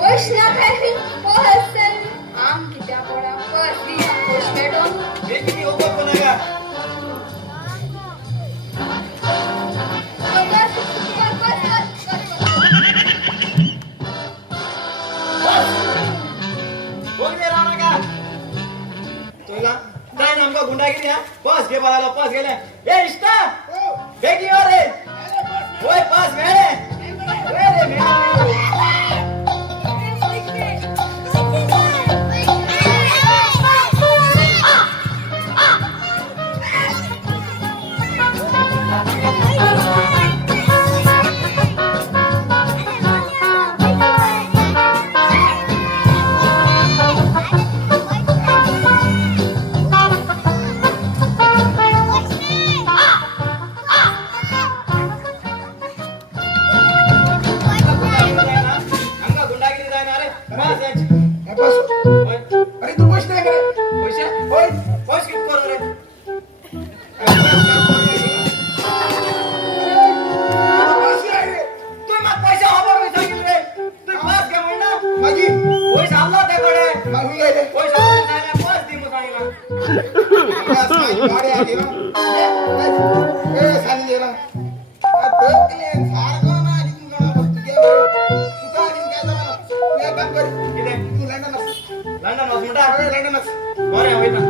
वैष्णव आहे पोहसन आम कित्या पोळा परती खुश बेडो बेकी दी होको कोणागा भोगले राणा का तोला काय नामका गुंडागिरी हा पास घे बाळाला पास गेले ए इष्टा बेकी और रे ओय पास मेळे रे मेळे हुई गेले पयशे कोण जायला बस दी मग सांगितलं बस माझी गाडी आली ना ए सानी दे ना तकले सारखं ना आली तुला तुझ्या तुझा आली काय झालं तू एक काम कर किती तू लंडन लंडन वास म्हणता लंडन बरे होईता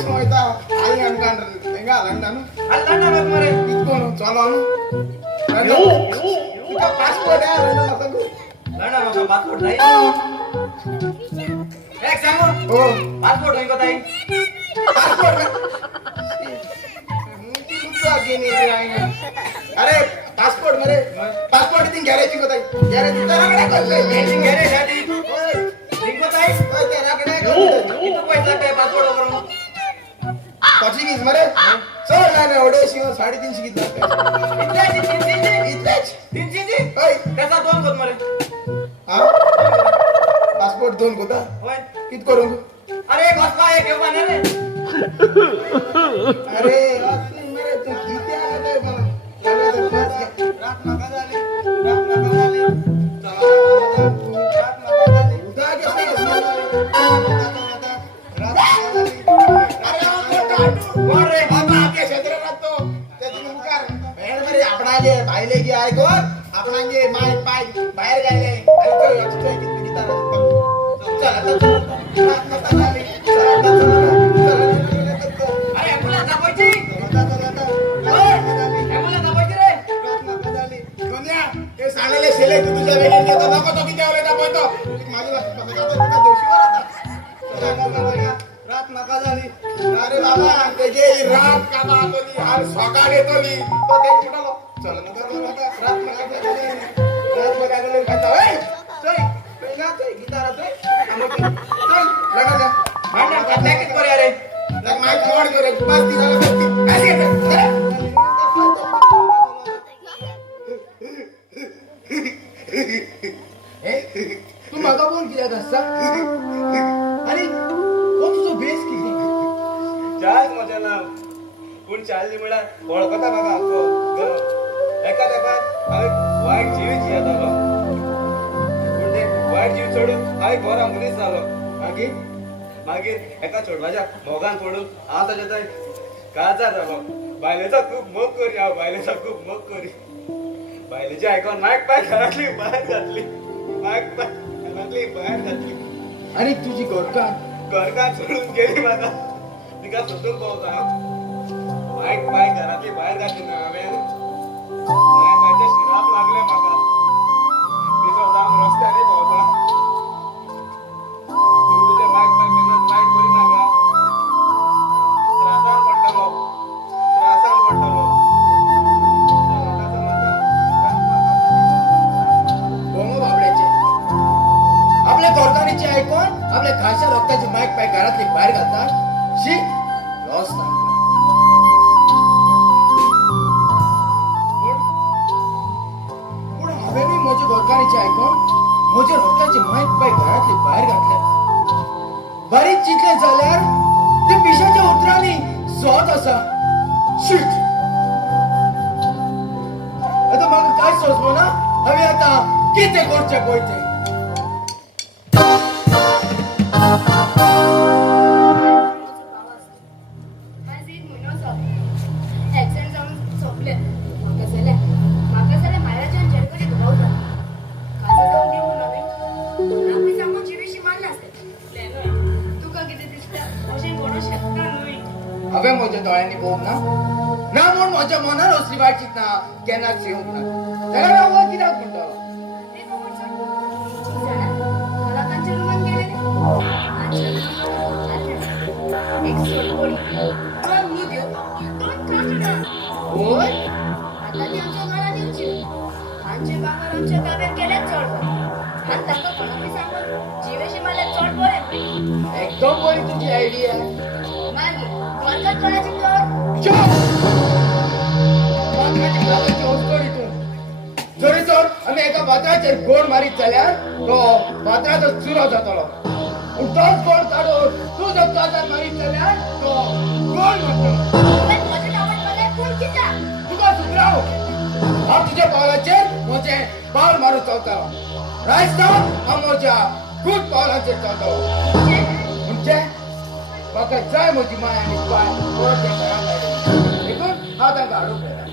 सोयता आई अनकांड्र हेंगा लंडन ಅಲ್ಲಿ ಲಂಡನ್ ಹೋಗ್ ಮರೆ इतकोन चलो लंडन तुझा पासपोर्ट आहे लंडन असं लंडन ಹೋಗ ಪಾಸ್ಪೋರ್ಟ್ ತಾಯಿ एक सांगू हो पासपोर्ट होईन ताई पासपोर्ट अरे पासपोर्ट मरे पासपोर्ट इथून गॅरेज कोताय गॅरेज त्याकडे कसं मेलिंग गेले जाती लिंको ताई त्याकडे किती पैसा काय पासपोर्ट वरून પછી ગીસ મરે ચલ ના ઓડે શિવ 350 ગીત इतले तीनशे इतलेच तीनशे जी होय त्याचा दोन कोण मरे हा पासपोर्ट दोन कोता होय कित करू अरे एक बसला एक घेऊ का रे अरे असली मरे तू किती आला मला रात नका झाली चला रात नका झाली उद्या कसं कोण रे बाबा आपल्या क्षेत्रात तो त्याची मुकार आपणा जे बायले गे ऐकून आपणा जे माय पाय बाहेर गेले ऐकतो एक्स्ट्रा किती गीता चला रात नका झाली अरे एम्बुलन्स दाखवायची एम्बुलन्स दाखवायची रे दुनिया ते सांगले शेले तू तुझ्या वेळी घेतो नको तो किती वेळेला बोलतो माझी रात नका झाली अरे बाबा त्याचे रात का बातोली हार सकाळ येतोली तो ते कुठलो चल नका रात नका झाली रात बघा गेले खाता ए चल पहिला ते गिटार ते चल लगा जा भांडण करताय किती बरे अरे लग माइक मोड करे बस दिला बस ऐसे तू मगा बोल किया दसा अरे वो तुझो बेस की चाल मजा ना कोण चालली म्हणा ओळखता बाबा आमको एका देखात हांवें वायट जीव जियेतालो पूण ते वायट जीव सोडून हांवें घरा मनीस जालो मागीर एका चोडवाच्या मोगान पडून हांव ताच्या थंय काळजार जालो बायलेचो खूब मोग करी हांव बायलेचो खूब मोग करी बायलेचे आयकोन मायक पाय घरातली भायर घातली मायक पाय घरातली भायर घातली आणि तुझी गोरका घरकान सोडून गेली म्हाका तिका सोदून पावता मायक पाय घरातली भायर घातली ना हांवें माय पायच्या शिराक लागले म्हाका तिचो जाम रस्त्यानी भोंवता तूं तुजे मायक पाय केन्नाच वायट करी नाका त्रासान पडटलो गोंगो बाबड्याचे आपल्या गोरकानीचे ऐकून आपल्या खाशा रक्ताची मायक पाय घरातली बाहेर घालतात शी लॉस सांगता पण हांवें बी म्हज्या गोरकानीचे ऐकून म्हज्या रक्ताची मायक पाय घरातली बाहेर घातल्या बारीक चितले जाल्यार ते पिशाच्या उतरांनी सोत आसा शीट आता म्हाका काय सोचमना हांवें आतां कितें करचें पळय तें माझे एक म्हयनो जालो एक्सिडेंट जावन सोंपले म्हाका जाल्यार मायराच्यान जेलकडी घुराव जालो काजा जावन दिवूं हांवें आपूण सांगून जिवेशी मारले आसले तुका कितें दिसता अशें म्हणूं शकता न्हय हांवें म्हज्या दोळ्यांनी पळोवंक ना म्हूण म्हज्या मनार असली वायट चिंतना केन्नाच येवंक ना जाल्यार हांव हो कित्याक म्हणटा ते खबर सांग मला तांच्या रुमान गेले एक सोडपडी दोन न्हिद्यो दोन कांकणां होय आता ती आमच्या घरात येवची आमचे बांगर आमच्या ताब्यात गेल्यात चड आणि ताका कोणाकूय सांगून जिवेशी मारल्यात चड बरें एकदम बरी तुजी आयडिया मागीर कोणकाच कोणाची तर जरी तर आमी एका फातराचेर गोड मारीत जाल्यार तो फातराचो चुरो जातलो पूण तोच गोड काडून तूं जर काजार मारीत जाल्यार तो गोड मारतलो म्हजें आवडटलें पूण कित्याक तुका सुधराव हांव तुज्या पावलाचेर म्हजें पावल मारूं चलतालो राजस्थान आमच्या खूप पावलांचेर चलतो म्हणजे म्हाका जाय म्हजी माय आनी बाय परत त्या घरांत आयली देखून हांव तांकां हाडूंक येता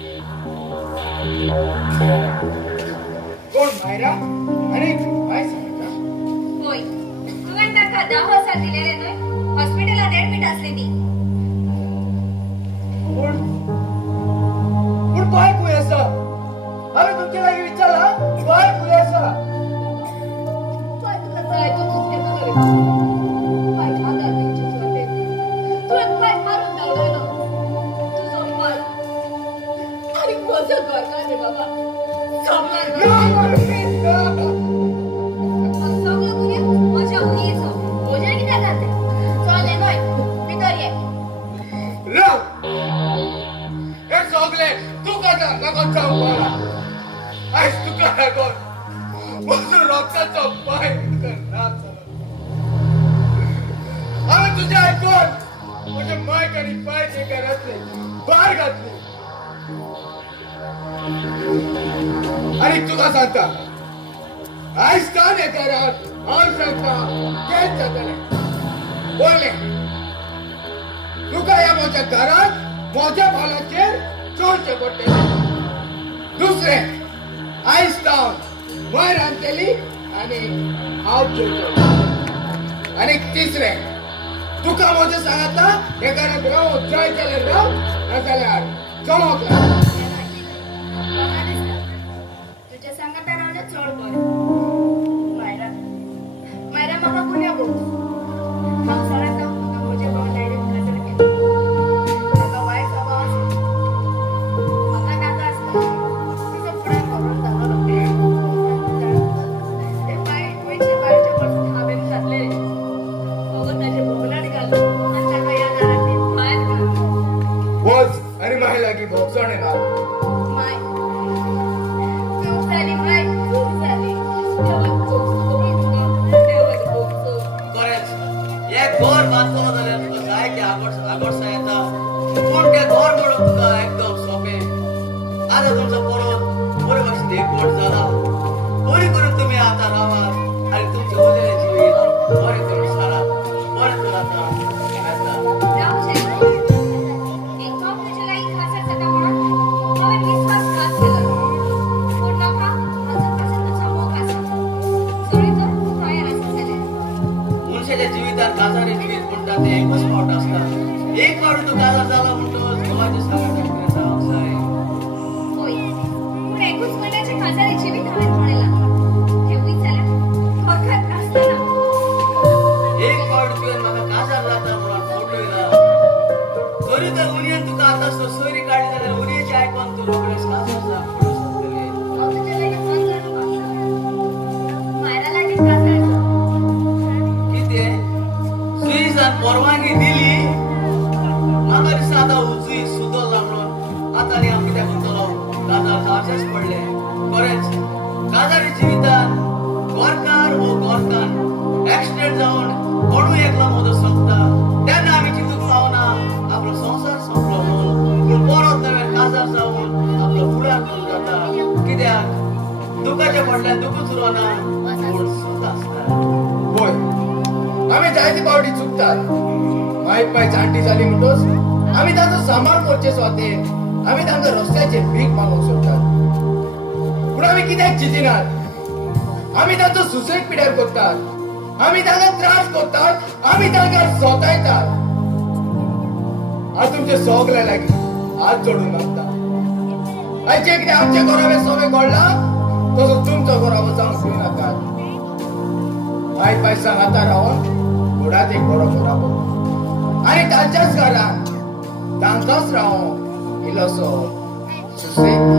कोण मायरा आनी माय सांगता होय तुवें ताका 10 वर्सां दिलेले न्हय हॉस्पिटलात ऍडमिट आसली ती पूण पूण बाय खंय आसा हांवें तुमचे लागीं विचारला बाय खंय आसा बाय तुका जाय तो चुकते तो बाय खातात तेंचे चोटे तुवें बाय मारून धांवडयलो तुजो बाय आनी म्हजो घरकार रे बाबा सगळ्यां सगळं दुनिया म्हज्या उयेचो म्हजें कित्याक जाता चल ये न्हय भितर ये राव हे सगळे तुका नाका जावंक पावला आयज तुका लागून म्हजो रक्ताचो पाय करना हांवें तुजें आयकून म्हजे मायक आनी पायचे घरांतले भायर घातली आनी तुका सांगता आयज काल हे घरांत हांव सांगता तेंच जातलें पयलें तुका ह्या म्हज्या घरांत म्हज्या बालाचेर चोरचें पडटलें दुसरें आयज जावन वय रांदतली आनी हांव जेवतलो आनी तिसरें तुका म्हजें सांगता हे घरांत रावूंक जाय जाल्यार राव नाजाल्यार चलोंक लाग म्हाका दिसता तुज्या सांगाता रावलें चड बरें मायरा मायरा म्हाका पुण्या बोल हांव सराक जावन म्हाका म्हज्या भावान डायरेक्ट नजर केली म्हाका वायट स्वभाव आसा म्हाका नाका आसता तिच्या फुड्यान खबरून जातालो ते पयशे बायच्या पर्सून हांवें घातले अगो ताचे भोगलाट घालो आनी ताका ह्या घरांतली भायर घाल वच आनी माय लागीं भोगसण येना माय चूक जाली माय चूक जाली देवाक भोगसो खरेंच हे घर बांदतलो जाल्यार तुका जाय ते आगोडसां येता पूण तें घर म्हणून तुका एकदम सोंपें आतां तुमचो परत बरे भाशेन एकवट जाला बरी करून तुमी आतां रावात आनी तुमचें उरलेलें जिवीत बरें करून सारात बरें चलता येता रावचें एक काम तुजे लागीं खासा जाता म्हणून हांवें विश्वासघात केलो पूण नाका आजून पासून तुजो मोग आसा सगळी तर तूं तयार आसा जाल्यार मनशाच्या जिवितांत काजारी जिवीत म्हणटा तें एकूच फावट आसता एक फावट तूं काजार जाला म्हणटच देवाच्या सांगात जावंक जाय होय पूण एकूच मनशाचें खासारी जिवीत हांवें पळयलां हेवूय जाल्यार खरखत नासतना एक फावट तुवें म्हाका काजार जाता म्हणून फटयला तरी तर उणयेन तुका आतां सोयरी काडली जाल्यार उणयेचें आयकून तूं रोखडेंच काजार जा फुडें सरतलें हांव तुजे लागीं फोन करूं मायरा लागीं काजार कितें सुईसान परवानगी दिली म्हाका दिसता आतां सुई सुदरला म्हणून आतां आनी हांव कित्याक म्हणटलो काजार जावचेंच पडलें खरेंच काजारी जिवितांत गोरकार वो गोरकान एक्सिडेंट जावन कोणूय एकलो मदो सोंपता तेन्ना आमी चिंतूंक पावना आपलो संवसार सोंपलो म्हणून पूण परत नव्यान काजार जावन आपलो फुडार करूंक जाता कित्याक दुखाच्या फाटल्यान दुखूच उरना पूण सूख आसता होय आमी जायते पावटी चुकतात माय पाय जाणटी जाली म्हणटोच आमी ताचो सांबाळ करचेचो खातीर आमी तांकां रस्त्याचेर भीक मागूंक सोडटात पूण आमी कित्याक चिंतिनात आमी तांचो सुसेग पिड्यार करतात आमी तांकां त्रास करतात आमी तांकां सोतायतात हांव तुमचे सगळे लागीं हात जोडून मागता आयज जे कितें आमचे गोरावे सोबे घडला तसो तुमचो गोरावो जावंक दिनाकात माय पाय सांगाता रावन घोडात एक बरो गोरावो आनी तांच्याच घरान तांकांच रावोंक इल्लोसो सुसेग